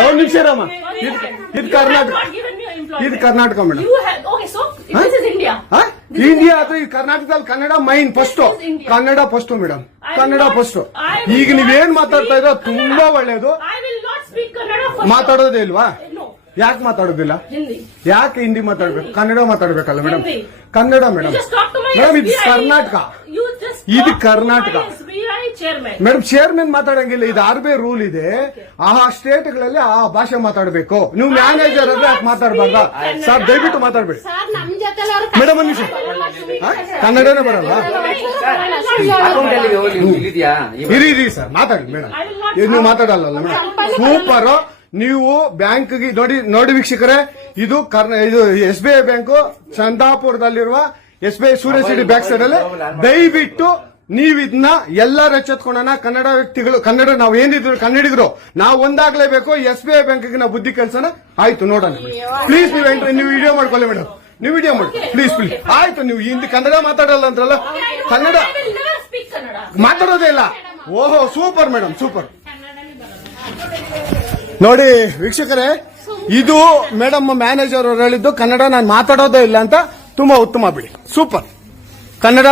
ಒಂದು ನಿಮಿಷ ಇರಮ್ಮ. ಇದು ಕರ್ನಾಟಕ, ಇದು ಕರ್ನಾಟಕ ಮೇಡಮ್. ಇಂಡಿಯಾ ಅಥವಾ ಈ ಕರ್ನಾಟಕದಲ್ಲಿ Kannada main first, Kannada first madam, Kannada first. ಈಗ ನೀವೇನ್ ಮಾತಾಡ್ತಾ ಇರೋ ತುಂಬಾ ಒಳ್ಳೇದು. ಮಾತಾಡೋದೇ ಇಲ್ವಾ? ಯಾಕೆ ಮಾತಾಡೋದಿಲ್ಲ? ಯಾಕೆ ಹಿಂದಿ ಮಾತಾಡ್ಬೇಕು? ಕನ್ನಡ ಮಾತಾಡ್ಬೇಕಲ್ಲ ಮೇಡಮ್? ಕನ್ನಡ ಮೇಡಮ್. ಮೇಡಮ್ ಇದು ಕರ್ನಾಟಕ, ಇದು ಕರ್ನಾಟಕ ಮೇಡಮ್. ಚೇರ್ಮನ್ ಮಾತಾಡಂಗಿಲ್ಲ, ಇದು RBI ರೂಲ್ ಇದೆ. ಆ ಸ್ಟೇಟ್ಗಳಲ್ಲಿ ಆ ಭಾಷೆ ಮಾತಾಡಬೇಕು. ನೀವು ಮ್ಯಾನೇಜರ್ ಅಂದ್ರೆ ಯಾಕೆ ಮಾತಾಡ್ಬಾರ್ದ? ಸರ್ ದಯವಿಟ್ಟು ಮಾತಾಡ್ಬೇಡಿ ಮೇಡಮ್. ಒಂದು ನಿಮಿಷ, ಕನ್ನಡನೇ ಬರಲ್ಲ? ಇರಿ ಸರ್, ಮಾತಾಡಿ ಮೇಡಮ್. ನೀವು ಮಾತಾಡಲ್ಲ ಮೇಡಮ್? ಸೂಪರ್. ನೀವು ಬ್ಯಾಂಕ್ಗೆ ನೋಡಿ ವೀಕ್ಷಕರೇ, ಇದು SBI ಬ್ಯಾಂಕು ಚಂದಾಪುರದಲ್ಲಿರುವ SBI ಸೂರ್ಯ ಸಿಟಿ ಬ್ಯಾಕ್ ಸೈಡ್ ಅಲ್ಲಿ. ದಯವಿಟ್ಟು ನೀವು ಇದನ್ನ ಎಲ್ಲರೂ ಎಚ್ಚೆತ್ಕೊಳ್ಳೋಣ. ಕನ್ನಡ ವ್ಯಕ್ತಿಗಳು, ಕನ್ನಡ ನಾವು ಏನಿದ್ರು ಕನ್ನಡಿಗರು, ನಾವು ಒಂದಾಗ್ಲೇಬೇಕು. SBI ಬ್ಯಾಂಕ್ಗೆ ನಾವು ಬುದ್ಧಿ ಕಲ್ಸೋಣ. ಆಯ್ತು, ನೋಡೋಣ ಪ್ಲೀಸ್. ನೀವು ವಿಡಿಯೋ ಮಾಡ್ಕೊಳ್ಳಿ ಮೇಡಮ್, ನೀವು ವಿಡಿಯೋ ಮಾಡಿ ಪ್ಲೀಸ್ ಪ್ಲೀಸ್. ಆಯ್ತು, ನೀವು ಹಿಂದಿ ಕನ್ನಡ ಮಾತಾಡಲ್ಲ ಅಂದ್ರಲ್ಲ? ಕನ್ನಡ ಮಾತಾಡೋದೇ ಇಲ್ಲ. ಓಹೋ, ಸೂಪರ್ ಮೇಡಮ್, ಸೂಪರ್. ನೋಡಿ ವೀಕ್ಷಕರೇ, ಇದು ಮೇಡಮ್ ಮ್ಯಾನೇಜರ್ ಅವರು ಹೇಳಿದ್ದು ಕನ್ನಡ ನಾನು ಮಾತಾಡೋದೇ ಇಲ್ಲ ಅಂತ. ತುಂಬಾ ಉತ್ತಮ ಬಿಡಿ, ಸೂಪರ್. ಕನ್ನಡ